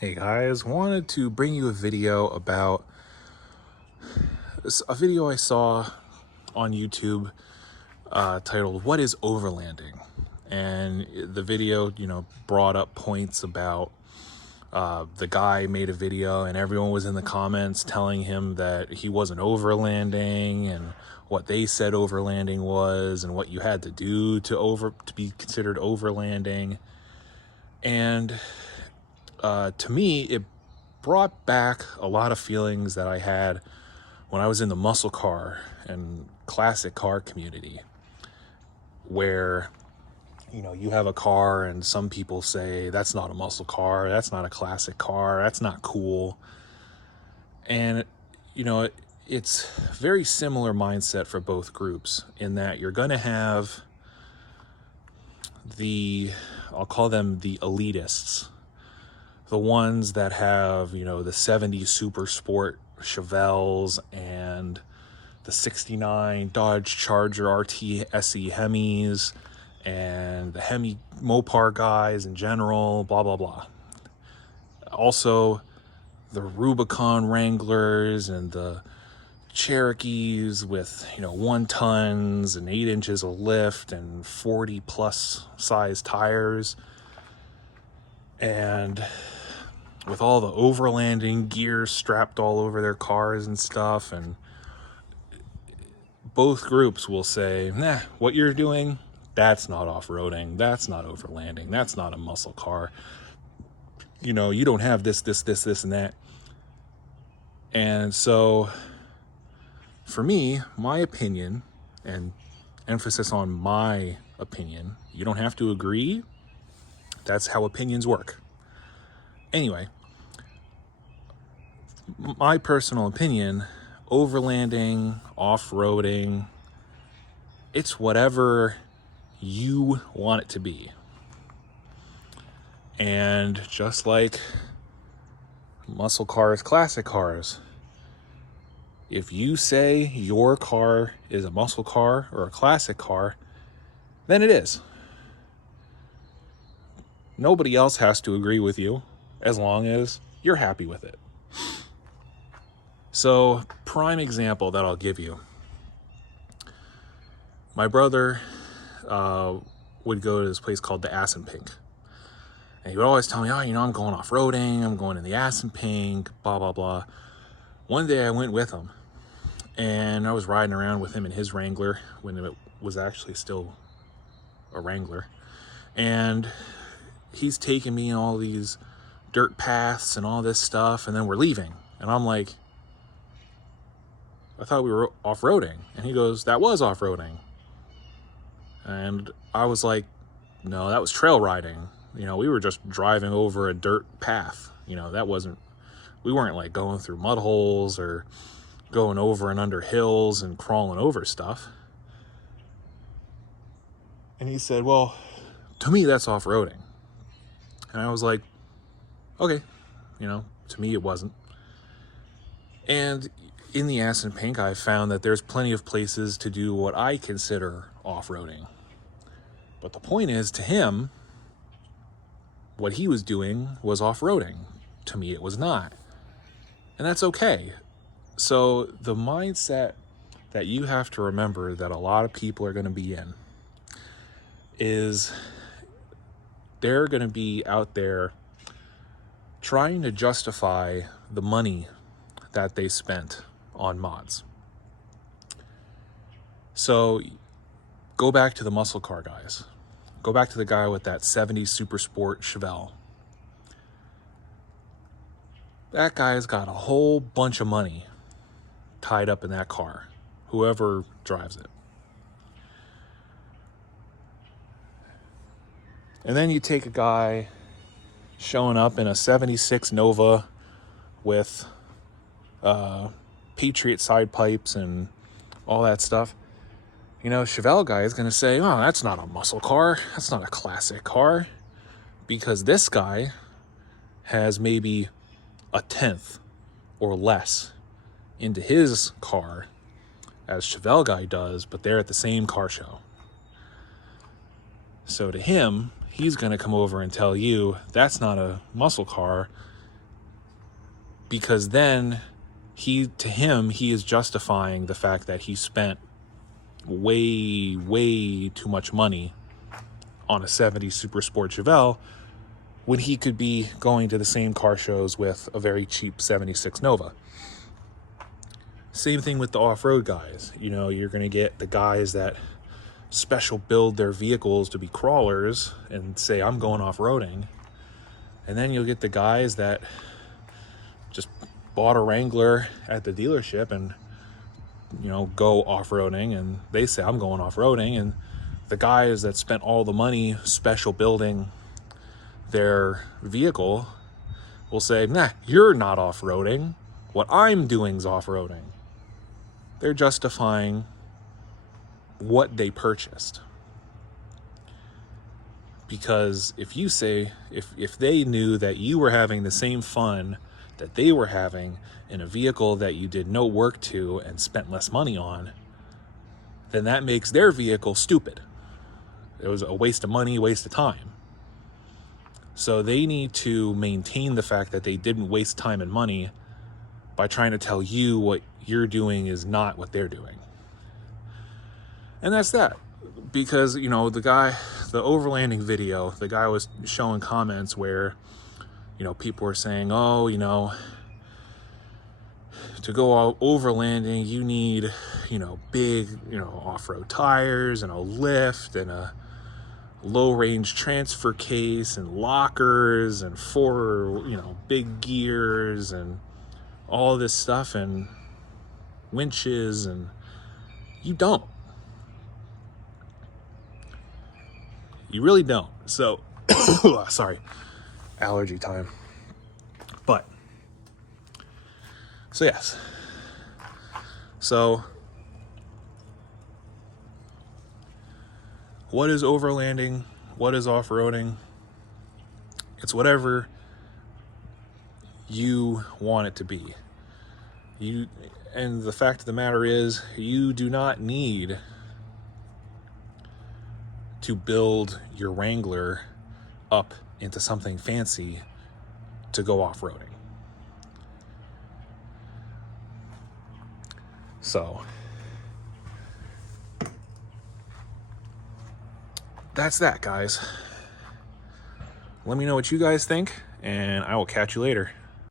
Hey guys, wanted to bring you a video about a video I saw on YouTube titled "What is overlanding?" And the video, brought up points about the guy made a video and everyone was in the comments telling him that he wasn't overlanding and what they said overlanding was and what you had to do to be considered overlanding. And to me, it brought back a lot of feelings that I had when I was in the muscle car and classic car community, where you have a car and some people say that's not a muscle car, that's not a classic car, that's not cool. And it's very similar mindset for both groups in that you're going to have I'll call them the elitists, the ones that have, the 70s Super Sport Chevelles and the 69 Dodge Charger RT SE Hemis and the Hemi Mopar guys in general, blah, blah, blah. Also, the Rubicon Wranglers and the Cherokees with, 1 tons and 8 inches of lift and 40 plus size tires. And with all the overlanding gear strapped all over their cars and stuff. And both groups will say, nah, what you're doing, that's not off-roading, that's not overlanding, that's not a muscle car. You don't have this, and that. And so, for me, my opinion, and emphasis on my opinion, you don't have to agree, that's how opinions work. Anyway, my personal opinion, overlanding, off-roading, it's whatever you want it to be. And just like muscle cars, classic cars, if you say your car is a muscle car or a classic car, then it is. Nobody else has to agree with you as long as you're happy with it. So, prime example that I'll give you. My brother would go to this place called the Ass and Pink. And he would always tell me, I'm going off-roading, I'm going in the Ass and Pink, blah, blah, blah. One day I went with him, and I was riding around with him in his Wrangler when it was actually still a Wrangler. And he's taking me on all these dirt paths and all this stuff, and then we're leaving. And I'm like, I thought we were off-roading. And he goes, that was off-roading. And I was like, no, that was trail riding. We were just driving over a dirt path. We weren't like going through mud holes or going over and under hills and crawling over stuff. And he said, well, to me, that's off-roading. And I was like, okay, to me, it wasn't. And in the Ass and Pink, I found that there's plenty of places to do what I consider off-roading. But the point is, to him, what he was doing was off-roading. To me, it was not. And that's okay. So the mindset that you have to remember that a lot of people are going to be in is they're going to be out there trying to justify the money that they spent on mods. So go back to the muscle car guys. Go back to the guy with that 70s Super Sport Chevelle. That guy's got a whole bunch of money tied up in that car, whoever drives it. And then you take a guy showing up in a 76 Nova with Patriot side pipes and all that stuff. Chevelle guy is going to say, oh, that's not a muscle car. That's not a classic car. Because this guy has maybe a tenth or less into his car as Chevelle guy does, but they're at the same car show. So to him, he's going to come over and tell you that's not a muscle car, because then to him, he is justifying the fact that he spent way too much money on a 70 Super Sport Chevelle when he could be going to the same car shows with a very cheap 76 Nova. Same thing with the off-road guys. You know, you're going to get the guys that special build their vehicles to be crawlers and say, I'm going off-roading. And then you'll get the guys that just bought a Wrangler at the dealership and, you know, go off-roading, and they say, I'm going off-roading. And the guys that spent all the money special building their vehicle will say, nah, you're not off-roading. What I'm doing is off-roading. They're justifying what they purchased. Because if you say, if they knew that you were having the same fun that they were having in a vehicle that you did no work to and spent less money on, then that makes their vehicle stupid. It was a waste of money, waste of time. So they need to maintain the fact that they didn't waste time and money by trying to tell you what you're doing is not what they're doing. And that's that. Because, you know, the overlanding video, the guy was showing comments where, you know, people were saying, oh, you know, to go overlanding, you need, you know, big, you know, off-road tires and a lift and a low-range transfer case and lockers and 4, you know, big gears and all this stuff and winches, and you don't. You really don't. So, sorry, allergy time. But, so yes. So, what is overlanding? What is off-roading? It's whatever you want it to be. And the fact of the matter is, you do not need to build your Wrangler up into something fancy to go off-roading. So that's that, guys. Let me know what you guys think, and I will catch you later.